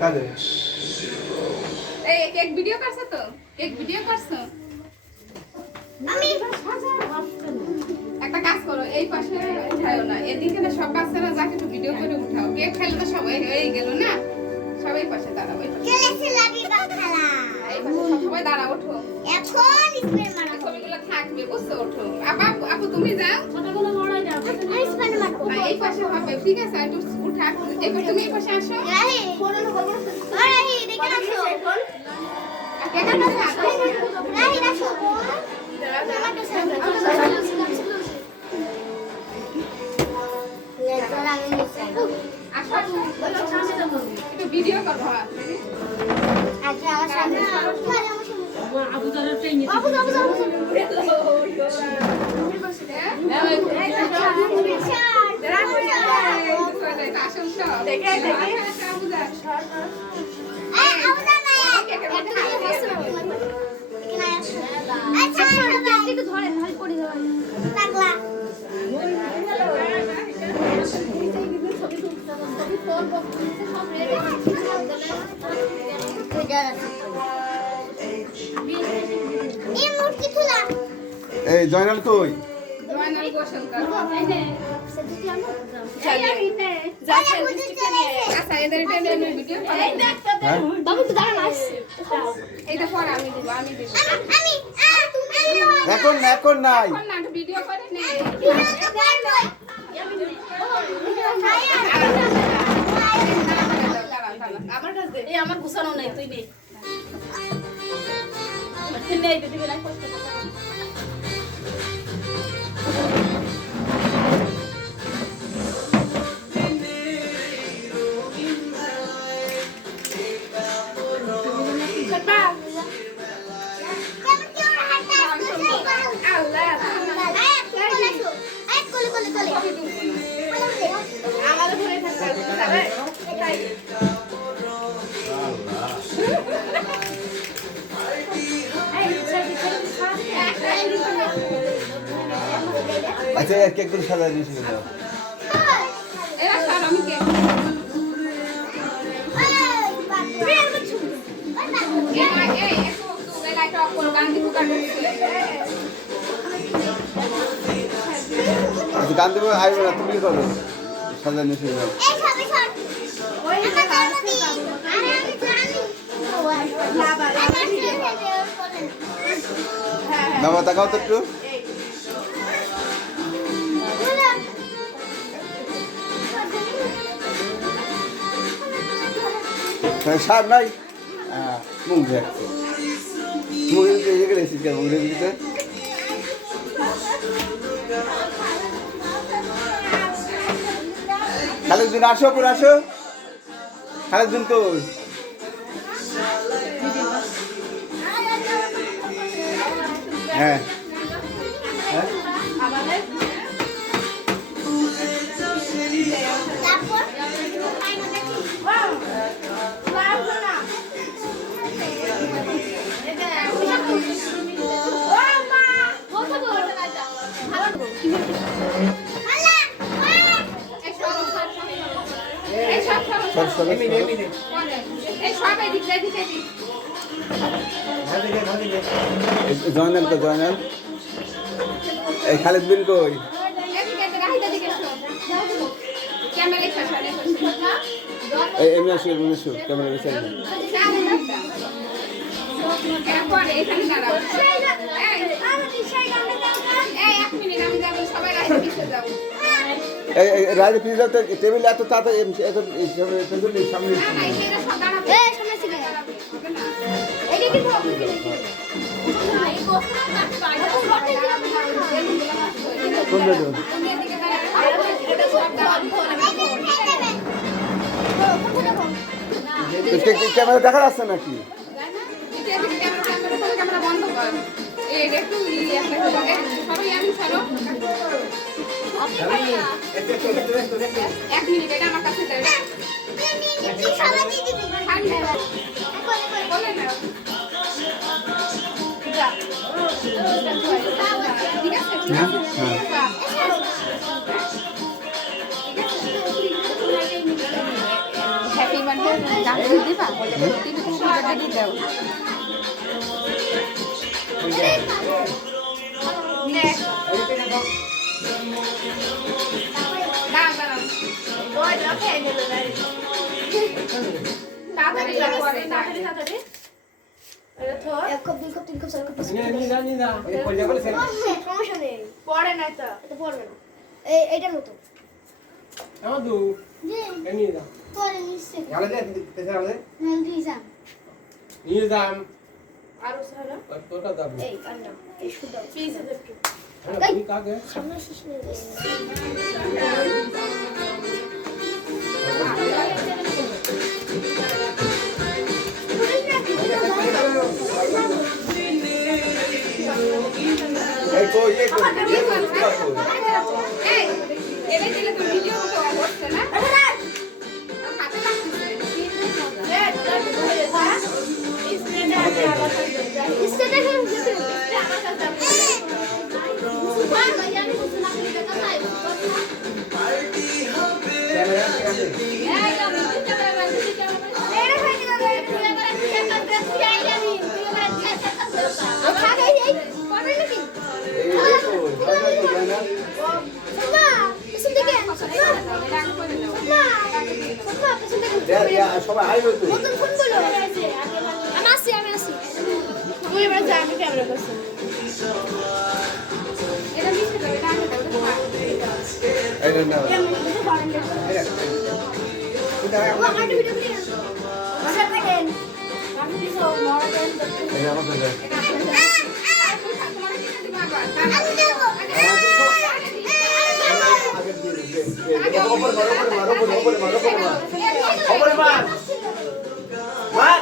কাজে এই cake video করছো তো? কেক ভিডিও করছো? আমি একটা কাজ করো, এই পাশে উঠায়ও না, এদিকে না সব বাচ্চারা যাকে একটু ভিডিও করে উঠাও। কেক খাইলে তো সবাই হয়ে গেল না, সবাই পাশে দাঁড়াও। চলেছে লাগি বা খেলা এই পাশে সবাই দাঁড়াও, ওঠো। এখন স্প্রে মারো ছবিগুলো থাকবে, বুঝছো? ওঠো। আপু তুমি যাও, ছোটগুলো বড় যাও আমি স্প্রে মারবো এই পাশে হবে, ঠিক আছে? একটু উঠা, এবার তুমি এই পাশে আসো। রাহি রাহি দেখে আসো কেক কাটা রাহি আসো একটু ভিডিও করো। আচ্ছা আমার সামনে আবু জারের ট্রেনে বাবু বাবু বাবু এই জয়নাল কই আচ্ছা এদের ভিডিও হ্যাঁ বাবু তো দাঁড়ান এইটা পরে আমি দিব, আমি দিব। আমি এখন নাই এখন না, ভিডিও করে নে। আমার কাছে এই আমার গুছানো নাই তুই নে নেই দিবি না কষ্ট করে আচ্ছা কেক করে সাজা দিয়েছিল এরা সর, আমি কেক আচ্ছা গান দেবো আসবে না তুমি করো সাজা নিয়েছিল বাবা তাকাও তো একটু সার নাই মুখ দেখছে মুখে দিকে রেসিস কেন মুখে দিকে খালেকদিন আসো পরে আসো খালেকদিন কই হ্যাঁ হ্যাঁ সব সব জয়নাল তো জয়নাল এই খালেদ বিন কই এই এমনি আসো ক্যামেরা বেশি রাজে প্লিজ টেবিল এত তাড়াতাড়ি সামনে কোন বেদন ক্যামেরা দেখা যাচ্ছে নাকি এক মিনিট, এটা আমার কাছে দেবে। বলে না। ঠিক আছে? হ্যাপি জানি দিবা টিভিতে সুবিধা দিয়ে দাও এক কাপ দুই কাপ তিন কাপ চার কাপ পাঁচ কাপ সমস্যা নেই পড়ে নাই তো এটা পড়বে না এইটার মতো পরে নিশ্চয় দিয়েছাম আরো সারা এই আনলাম এই শুদ্ধ প্লিজ একটু সামনে শেষ হয়ে গেছে এই কই এই কই এই এনে দিলে তো ভিডিও তো অবস্থা না হাতে লাগতেছে স্টেটে গেল ক্যামেরা কি আছে এই কই না সবাই আইবে তো তুই এবার যা আমি ক্যামেরা করছি এটা মিশে যাবে এটা আগে দাও এই না এই আমাদের দেখ আগে দিয়ে দে ওপরে মার মার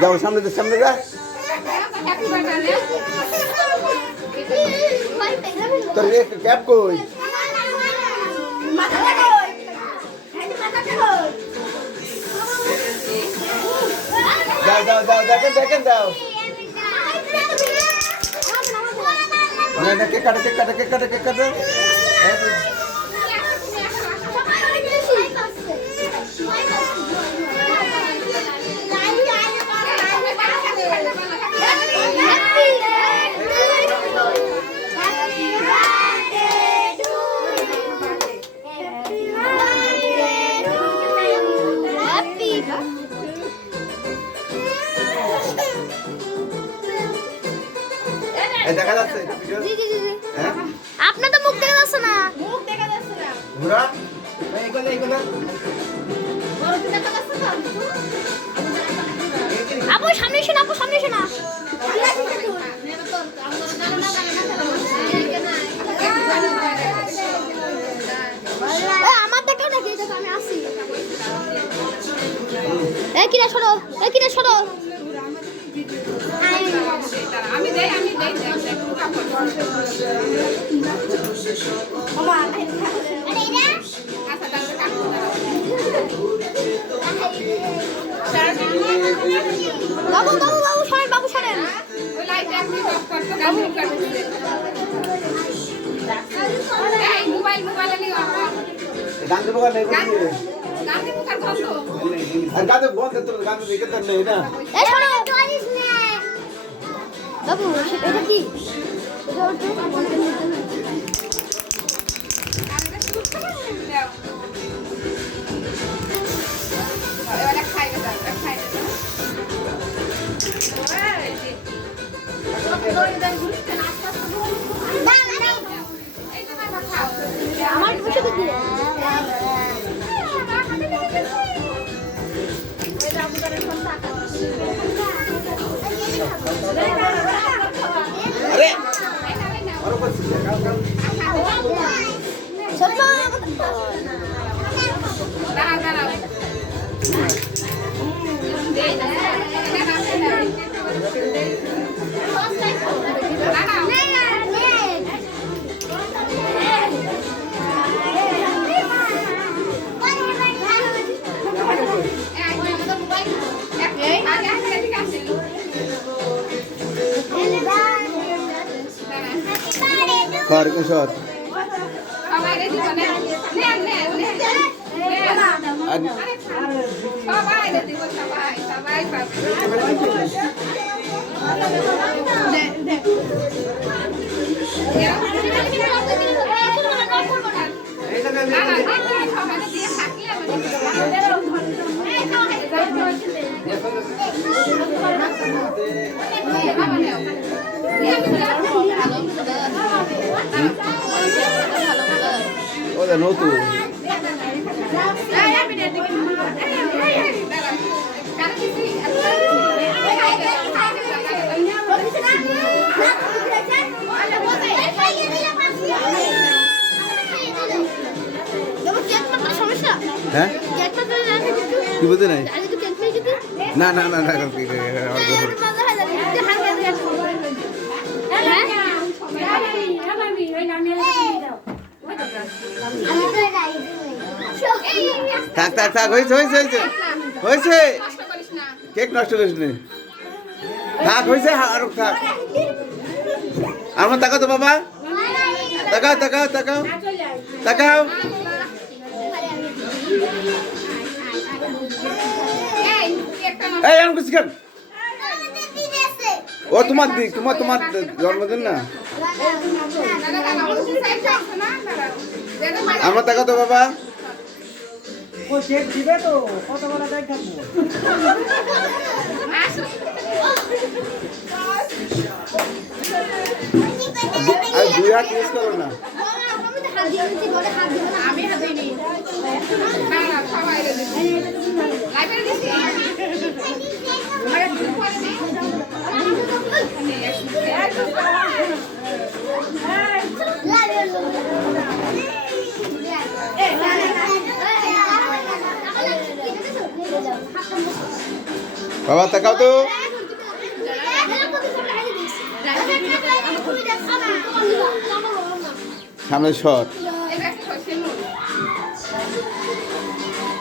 যাও সামনে যা তোর ক্যাপ কই যাও দেখেন দাও কেক কাটে দেখা যাচ্ছে হ্যাঁ আপনার তো মুখ দেখা যাচ্ছে না মুখ দেখা যাচ্ছে না ঘোরা এইগুলো আপু সামনে শোনা আমার দেখা দেখি এটা আমি আসি কিরা সরো আমি দেই আচ্ছা তাহলে কাটবো বাবু সরেন ওই লাইট আপনি অফ করতে গান করতে এই মোবাইল নিয়ে অফ গান দেবো গান গান দিব কার বন্ধ আর গান দেবো বন্ধ তোর গান দেখে তো নেই না এই সরো বাবু এটা কি এটা ওর গানটা শুরু করে দাও এবারে খাইবে দাও আমার বসে দিদি আরে আরো করছিস কাল ছোট দাও দেই না এটা আছে না খর কুশর সবাই রেডি করে আর সবাই রেডি করে সবাই ওটা নতুন সমস্যা হ্যাঁ কি বলতে নাই না না না না থাক থাক থাক হয়েছে হয়েছে হয়েছে হয়েছে কেক নষ্ট করিস নি থাক হয়েছে আর থাক আমার তাকাও তো বাবা তাকাও তাকাও তাকাও তাকাও এই আমি কিছু কেন ও তোমার দিক তোমার তোমার জন্মদিন না আমরা তাকাও তো বাবা ও চেক দিবে তো কত বড় দেখ থাকবো আর দুই হাত ইউজ করো না আমি হাতে নেই না না সবাই রেডি লাইব্রেরি দিছি আরে দুই পরে বাবা তাকাও তো সামনে শট এটা কি হচ্ছে মু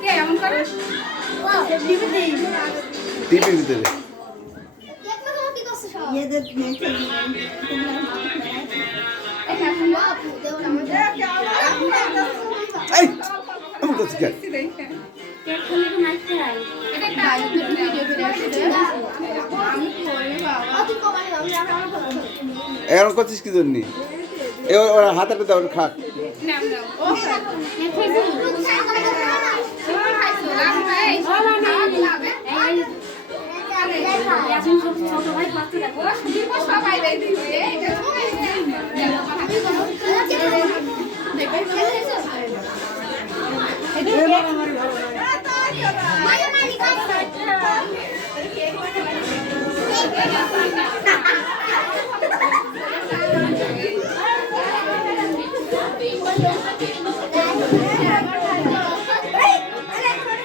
কে এমন করে টিভির ভিতরে এই আমি তো ঠিক আছে এখন করছিস কি জন্য ওরা হাতাটা দাও খাক সবাই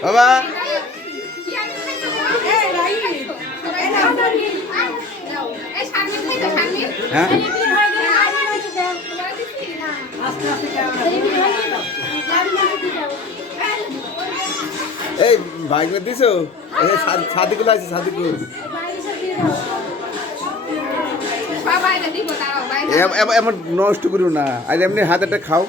বাবা হ্যাঁ এই বাইক দিছো সাদিকুল আছে সাদিকুল এমন নষ্ট করো না আর এমনি হাতেটা খাও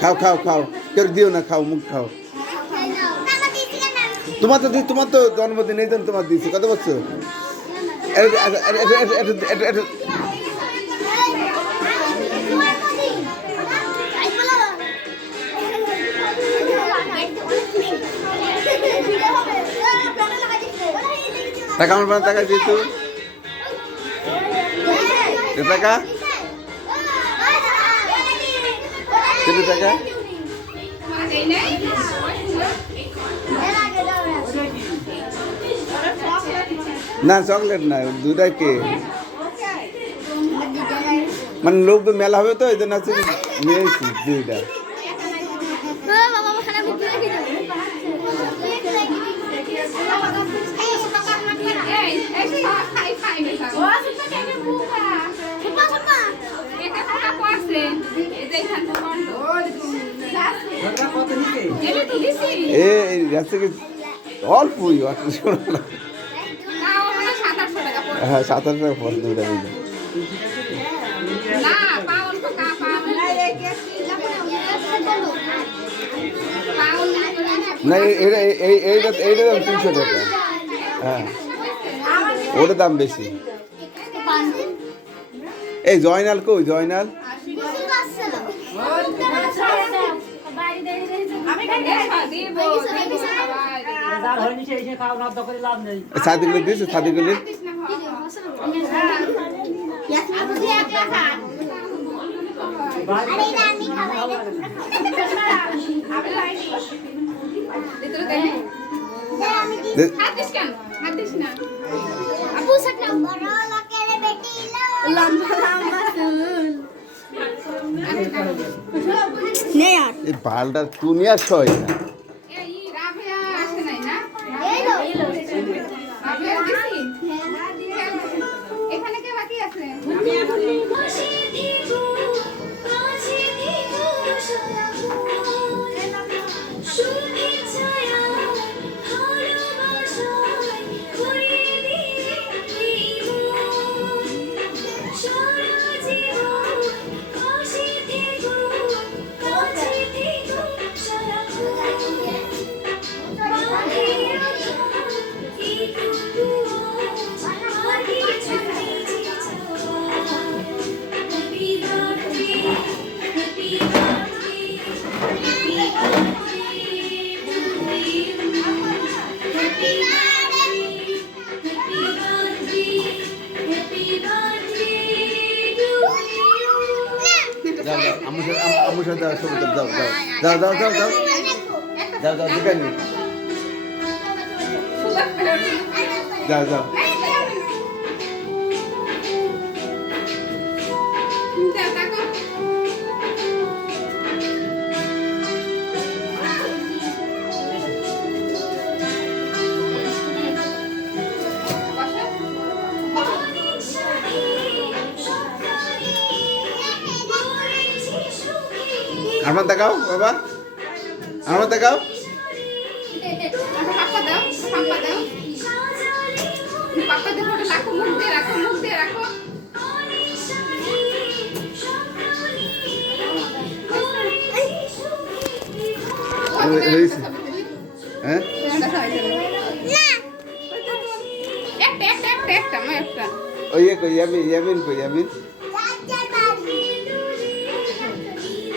খাও খাও খাও কেউ দিও না খাও মুখ খাও তোমার তো জন্মদিন এই জন্য তোমার দিয়েছি কত বছর টাকা আমার পাশে টাকা দিয়েছো টাকা কত টাকা না চকলেট না দুটাই কে মানে লোক তো মেলা হবে তো এই জন্য হচ্ছে নিয়েছি দুইটা। বাবা বাবা খানা বুঝতে রেখে যাবো এই খাই খাই বেটা ও সুতা কেন বুকা সুপা সুপা এটা ফোটা পড়ছে এই যে এখান থেকে বন্ধ ওটা কত নিতে? এটা তো দিছি এই রাস্তা থেকে অল্পই অত শোনো না। তাও মানে 700 টাকা পড়ছে হ্যাঁ 27 টাকা পড়ে দুইটা মিলে। না পাউন তো কা পাউন পাউন না এইটা এইটা এইটা দাম 300 টাকা। হ্যাঁ ওটার দাম বেশি। এই জয়নাল কই জয়নাল? আমি খাই দিব যা ঘরে নিচে এসে খাও না তো করে লাভ নেই। সাদিগুলো দিয়েছে সাদিগুলো? ভিতরে দেন দে- হাত দিস কেন হাত দিস না আপু সাকনা বড় লোকের বেটি লম্বা লম্বা চুল নে यार এই বালটার টুনিয়া ছয় না। এই রাভিয়া আসে নাই না এই লো রাভিয়া দিছি এখানে কে বাকি আছে যাও যাও আমার সাথে যাও সব যাও যাও যাও যাও যাও যাও যাও দোকান নেই যাও যাও আমার দেখাও বাবা আমার দেখাও পাপা দাও পাপা দাও পাপা দেখো রাখো মুখ দিয়ে রাখো মুখ দিয়ে রাখো হয়েছে হ্যাঁ একটা একটা একটা একটা আমার একটা ওই কই ইয়ামিন কই ইয়ামিন